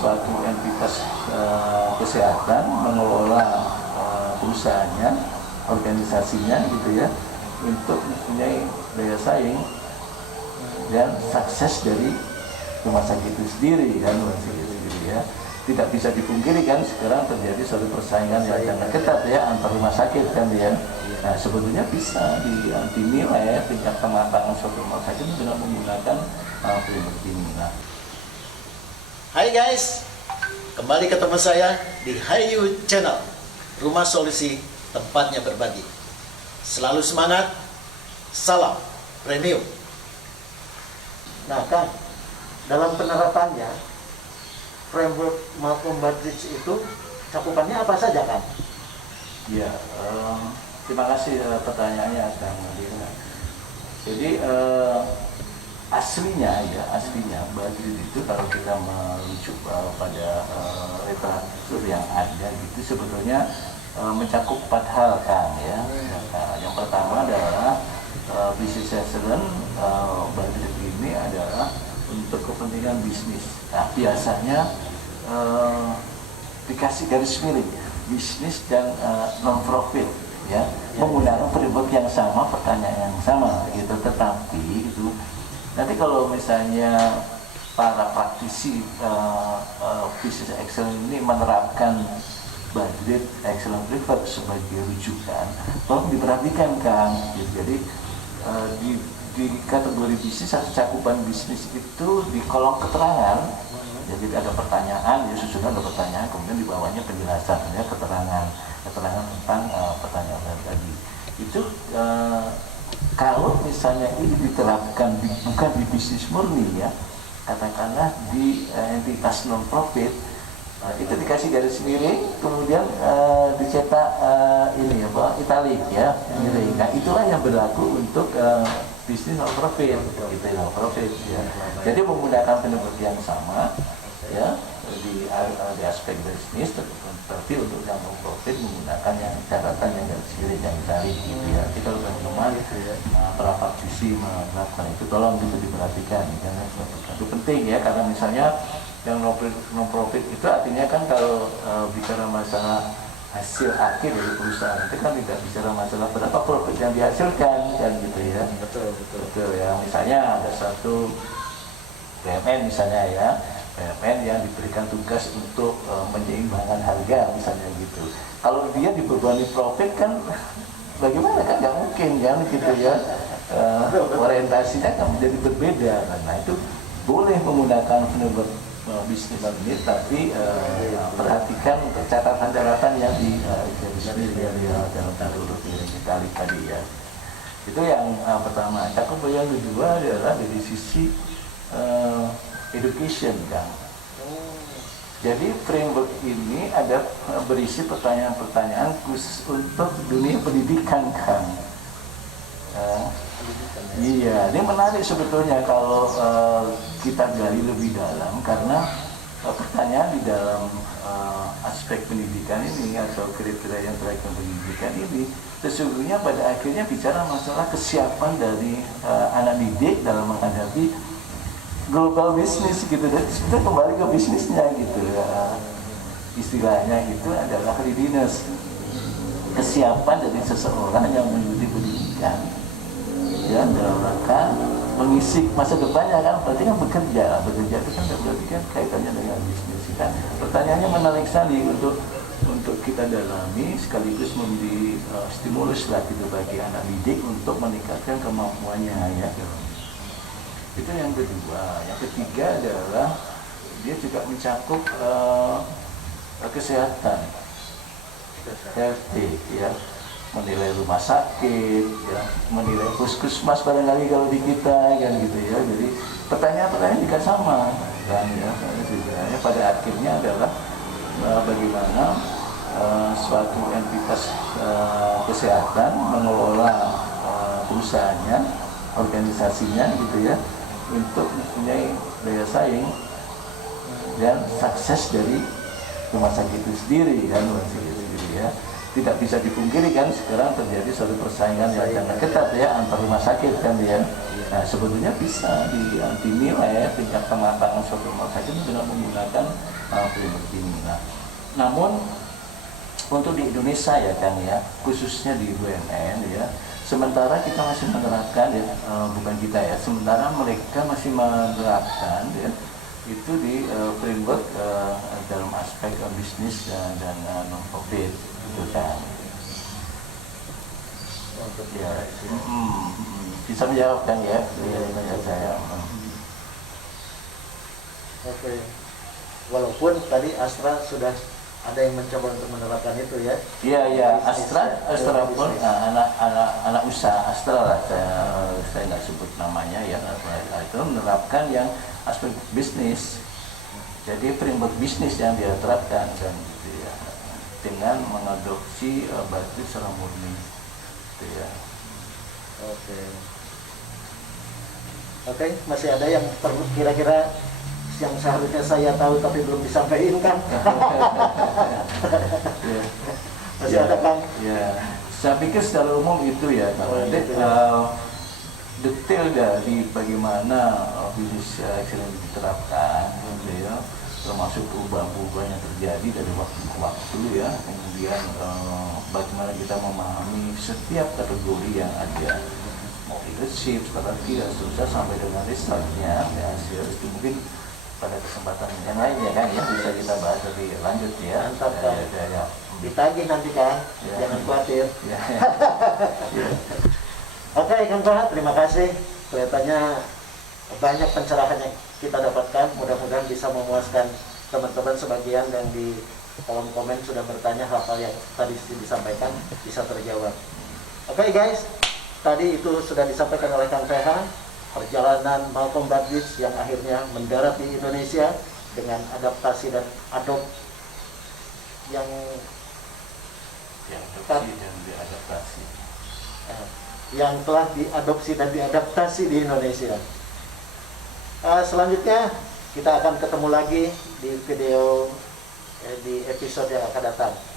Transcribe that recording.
suatu entitas kesehatan mengelola perusahaannya, organisasinya gitu ya, untuk mempunyai daya saing dan sukses dari rumah sakit itu sendiri kan, rumah sakit itu sendiri ya. Tidak bisa dipungkiri kan sekarang terjadi suatu persaingan yang sangat ketat ya antar rumah sakit kan ya. Nah sebetulnya bisa dinilai tingkat kematangan suatu rumah sakit dengan menggunakan framework ini. Nah. Hai guys, kembali ketemu saya di Hayu Channel, Rumah Solusi, tempatnya berbagi. Selalu semangat, salam premium. Nah Kang, dalam penerapannya framework Malcolm Baldrige itu cakupannya apa saja kan? Ya, terima kasih pertanyaannya Kang Dina. Jadi aslinya Baldrige itu kalau kita merujuk pada literatur yang ada gitu sebetulnya mencakup 4 hal Kang ya. Yang pertama adalah business excellence. Baldrige ini adalah untuk kepentingan bisnis. Nah, biasanya dikasih garis miring bisnis dan non-profit ya, menggunakan framework yang sama, pertanyaan yang sama gitu. Tetapi itu nanti kalau misalnya para praktisi business excellence ini menerapkan Baldrige excellent framework sebagai rujukan, tolong diperhatikan Kang. Jadi di kategori bisnis atau cakupan bisnis itu di kolom keterangan, jadi ada pertanyaan, ya susunan ada pertanyaan, kemudian di bawahnya penjelasan, ya keterangan tentang pertanyaan tadi. Itu kalau misalnya ini diterapkan bukan di bisnis murni ya, katakanlah di entitas non profit, itu dikasih garis miring, kemudian dicetak ini apa italik ya, miring. Nah itulah yang berlaku untuk bisnis non profit, gitu non profit ya. Jadi menggunakan framework yang sama ya di aspek bisnis, tapi untuk yang non profit menggunakan yang catatan yang garis miring yang italik gitu ya. Jadi kalau teman-teman para praktisi melakukan itu, tolong itu diperhatikan karena itu penting ya, karena misalnya yang non profit itu artinya kan kalau bicara masalah hasil akhir dari perusahaan itu kan tidak bicara masalah berapa profit yang dihasilkan kan gitu ya. Betul ya. Misalnya ada satu BUMN misalnya ya, BUMN yang diberikan tugas untuk menyeimbangkan harga misalnya gitu. Kalau dia dibebani profit kan bagaimana kan, nggak mungkin kan gitu ya. Orientasinya kan menjadi berbeda. Nah itu boleh menggunakan framework bisnis ini, tapi perhatikan untuk catatan-catatan yang di dalam tarurut italik tadi ya. Itu yang pertama. Cakup yang kedua adalah dari sisi education Kang. Jadi framework ini ada berisi pertanyaan-pertanyaan khusus untuk dunia pendidikan Kang. Iya, ini menarik sebetulnya kalau kita gali lebih dalam, karena pertanyaan di dalam aspek pendidikan ini atau kriteria yang terkait dengan pendidikan ini sesungguhnya pada akhirnya bicara masalah kesiapan dari anak didik dalam menghadapi global bisnis gitu. Dan kita kembali ke bisnisnya gitu ya. Istilahnya itu adalah readiness, kesiapan dari seseorang yang mengikuti pendidikan ya dalam rangka mengisi masa depannya kan, berarti kan bekerja itu kan berarti kan kaitannya dengan bisnis kan. Pertanyaannya menarik sekali untuk kita dalami, sekaligus memberi stimulus lah gitu bagi anak didik untuk meningkatkan kemampuannya ya. Itu yang kedua. Yang ketiga adalah dia juga mencakup kesehatan, healthy ya, menilai rumah sakit, ya, menilai puskesmas barangkali kalau di kita kan gitu ya. Jadi pertanyaan-pertanyaan juga sama kan ya. Sebenarnya pada akhirnya adalah bagaimana suatu entitas kesehatan mengelola perusahaannya, organisasinya gitu ya, untuk mempunyai daya saing dan sukses dari rumah sakit itu sendiri kan, rumah sakit itu sendiri ya. tidak bisa dipungkiri kan sekarang terjadi suatu persaingan yang sangat ketat ya antar rumah sakit kan ya. Nah sebetulnya bisa dinilai tingkat kematangan suatu rumah sakit dengan menggunakan framework ini. Nah, namun untuk di Indonesia ya kan ya, khususnya di BUMN ya, sementara kita masih menerapkan ya, bukan kita ya, sementara mereka masih menerapkan ya, itu di framework dalam aspek bisnis dan non-profit gitu kan. Ya, bisa menjawabkan ya, saya. Oke. Walaupun tadi Astra sudah ada yang mencoba untuk menerapkan itu ya. Iya, Astra pun anak usaha Astra lah, saya nggak sebut namanya ya, itu menerapkan yang aspek bisnis. Jadi framework bisnis yang dia terapkan dan gitu ya, dengan mengadopsi batik secara murni, gitu ya. Oke, masih ada yang perlu kira-kira yang seharusnya saya tahu tapi belum disampaikan kan? Masih ada kan? Ya, saya pikir secara umum itu ya, detail dari bagaimana bisnis excellence diterapkan, gitu ya, termasuk perubahan-perubahan yang terjadi dari waktu ke waktu ya, kemudian bagaimana kita memahami setiap kategori yang ada, mau leadership, strategi, dan seterusnya sampai dengan resultnya, ya, hasil itu mungkin pada kesempatan yang lainnya kan ya bisa kita bahas lebih lanjut ya. Mantap kan? Ya. Ditagih nanti kan, jangan khawatir. Ya. Oke, Kang Toha, terima kasih. Kelihatannya banyak pencerahan yang kita dapatkan. Mudah-mudahan bisa memuaskan teman-teman sebagian yang di kolom komen sudah bertanya hal-hal yang tadi disampaikan bisa terjawab. Oke guys, tadi itu sudah disampaikan oleh Kang PH, perjalanan Malcolm Bardwich yang akhirnya mendarat di Indonesia dengan adaptasi dan yang telah diadopsi dan diadaptasi di Indonesia. Selanjutnya kita akan ketemu lagi di video di episode yang akan datang.